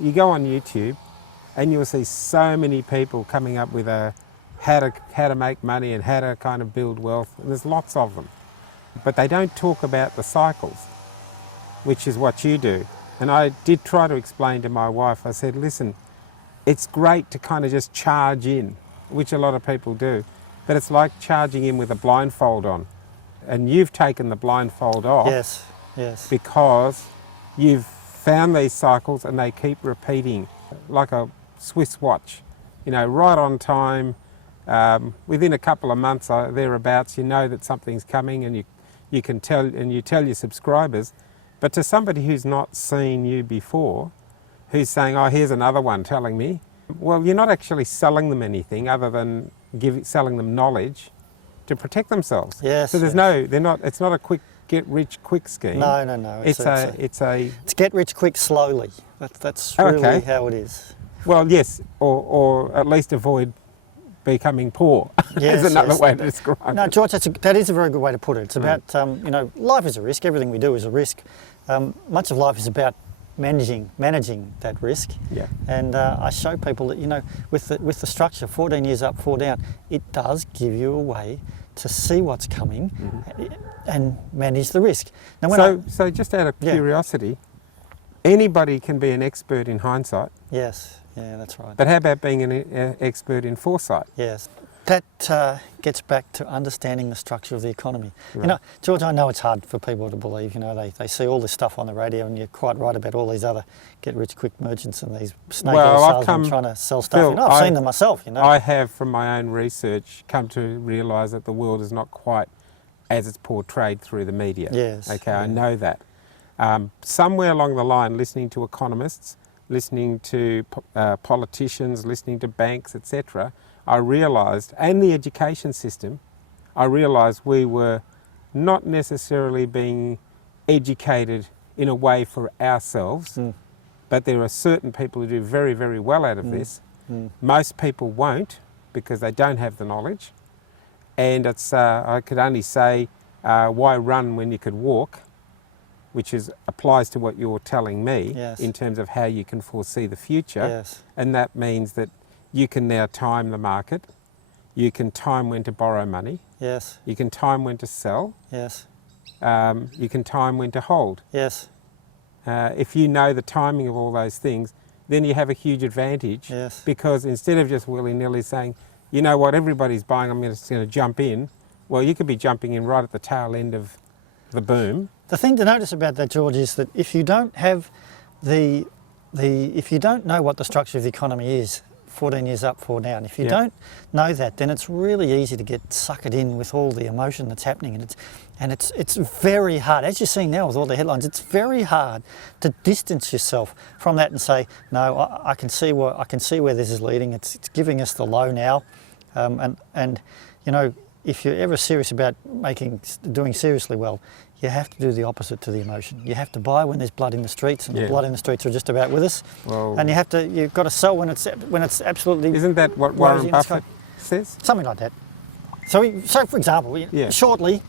you go on YouTube and you'll see so many people coming up with how to make money and how to kind of build wealth, and there's lots of them. But they don't talk about the cycles, which is what you do. And I did try to explain to my wife, I said, listen, it's great to kind of just charge in, which a lot of people do, but it's like charging in with a blindfold on. And you've taken the blindfold off. Yes, yes. Because you've found these cycles and they keep repeating, like a Swiss watch, you know, right on time. Within a couple of months thereabouts, you know that something's coming, and you can tell, and you tell your subscribers. But to somebody who's not seen you before, who's saying, oh, here's another one telling me, well, you're not actually selling them anything other than selling them knowledge to protect themselves. Yes. So there's it's not a quick get rich quick scheme. No. It's get rich quick slowly. That's really how it is. Well, yes, or at least avoid becoming poor. Yes, is another way to describe it. No, George, that is a very good way to put it. It's about, you know, life is a risk. Everything we do is a risk. Much of life is about managing that risk. Yeah. And I show people that, you know, with the structure, 14 years up, 4 down, it does give you a way to see what's coming and manage the risk. Now, so just out of curiosity, anybody can be an expert in hindsight. Yes. Yeah, that's right. But how about being an expert in foresight? Yes. That gets back to understanding the structure of the economy. Right. You know, George, I know it's hard for people to believe. You know, they see all this stuff on the radio, and you're quite right about all these other get-rich-quick merchants and these snake oil salesmen trying to sell stuff. Phil, you know, I've seen them myself, you know. I have, from my own research, come to realise that the world is not quite as it's portrayed through the media. Yes. Okay, I know that. Somewhere along the line, listening to economists, listening to politicians, listening to banks, etc., I realised, and the education system, I realised we were not necessarily being educated in a way for ourselves, but there are certain people who do very, very well out of this. Most people won't, because they don't have the knowledge. And it's, I could only say, why run when you could walk, which applies to what you're telling me in terms of how you can foresee the future. Yes. And that means that you can now time the market. You can time when to borrow money. Yes. You can time when to sell. Yes. You can time when to hold. Yes. If you know the timing of all those things, then you have a huge advantage. Yes. Because instead of just willy-nilly saying, you know what, everybody's buying, I'm just going to jump in. Well, you could be jumping in right at the tail end of the boom. The thing to notice about that, George, is that if you don't have if you don't know what the structure of the economy is, 14 years up, 4 down, if you don't know that, then it's really easy to get suckered in with all the emotion that's happening, and it's very hard, as you're seeing now with all the headlines, it's very hard to distance yourself from that and say, no, I can see where this is leading. It's giving us the low now, and you know, if you're ever serious about doing seriously well, you have to do the opposite to the emotion. You have to buy when there's blood in the streets, and the blood in the streets are just about with us. Well, and you've got to sell when it's absolutely. Isn't that what Warren Buffett says? Something like that. So for example, shortly,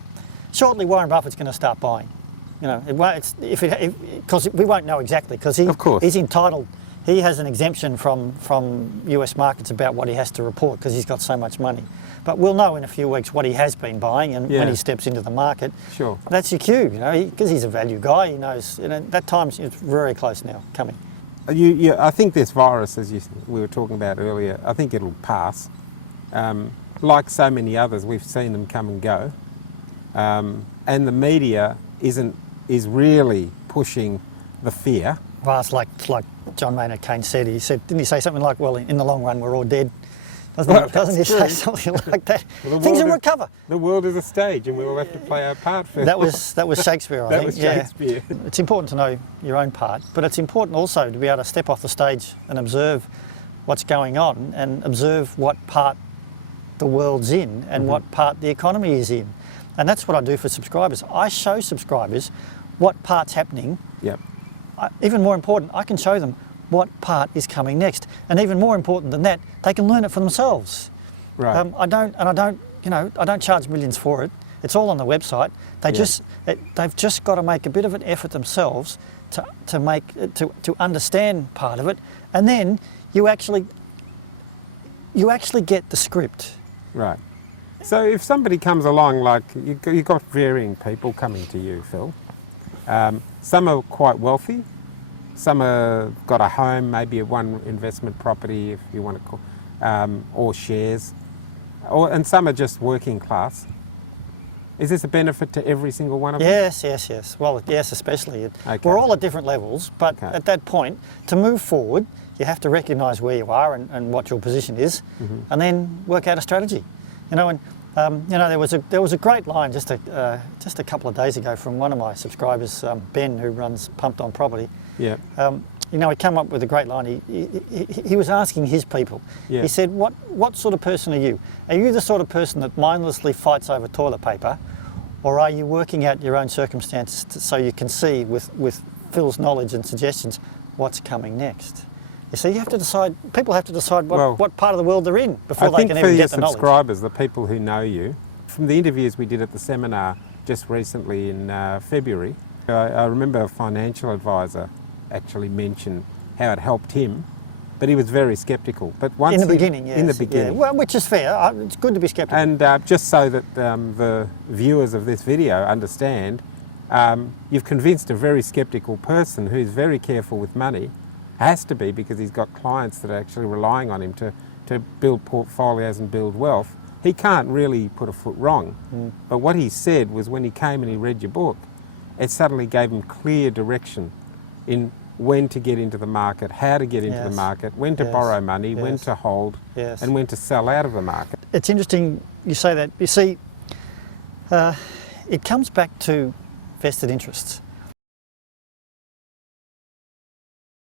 Warren Buffett's going to start buying. You know, because we won't know exactly, because he's entitled. He has an exemption from US markets about what he has to report, because he's got so much money. But we'll know in a few weeks what he has been buying, and when he steps into the market. Sure. That's your cue, you know, because he's a value guy. He knows, you know, that time's very close now, coming. I think this virus, as we were talking about earlier, I think it'll pass. Like so many others, we've seen them come and go. And the media is really pushing the fear. Well, it's like John Maynard Keynes said. Didn't he say something like, well, in the long run, we're all dead? Doesn't he say something like that? Well, things will recover. The world is a stage, and we all have to play our part first. That was Shakespeare, I think. That was Shakespeare. Yeah. It's important to know your own part, but it's important also to be able to step off the stage and observe what's going on, and observe what part the world's in and what part the economy is in. And that's what I do for subscribers. I show subscribers what part's happening. Yep. Even more important, I can show them what part is coming next, and even more important than that, they can learn it for themselves. Right. I don't charge millions for it. It's all on the website. They've just got to make a bit of an effort themselves to understand part of it, and then you actually get the script. Right. So if somebody comes along, like you've got varying people coming to you, Phil. Some are quite wealthy. Some have got a home, maybe one investment property, if you want to call, or shares, and some are just working class. Is this a benefit to every single one of them? Yes. Well, yes, especially. Okay. We're all at different levels, but at that point, to move forward, you have to recognise where you are and what your position is, and then work out a strategy. You know, and there was a great line just a couple of days ago from one of my subscribers, Ben, who runs Pumped on Property. Yeah. He came up with a great line. He was asking his people. Yeah. He said, "What sort of person are you? Are you the sort of person that mindlessly fights over toilet paper, or are you working out your own circumstances so you can see with Phil's knowledge and suggestions what's coming next?" You see, you have to decide. People have to decide what part of the world they're in before they can even get the knowledge. I think for your subscribers, the people who know you, from the interviews we did at the seminar just recently in February, I remember a financial advisor actually mentioned how it helped him, but he was very sceptical. But once in the beginning, yes. In the beginning. Yeah. Well, which is fair. It's good to be sceptical. And just so that the viewers of this video understand, you've convinced a very sceptical person who's very careful with money, has to be because he's got clients that are actually relying on him to build portfolios and build wealth. He can't really put a foot wrong. But what he said was when he came and he read your book, it suddenly gave him clear direction in when to get into the market, how to get into the market, when to borrow money, when to hold, and when to sell out of the market. It's interesting you say that. You see, it comes back to vested interests.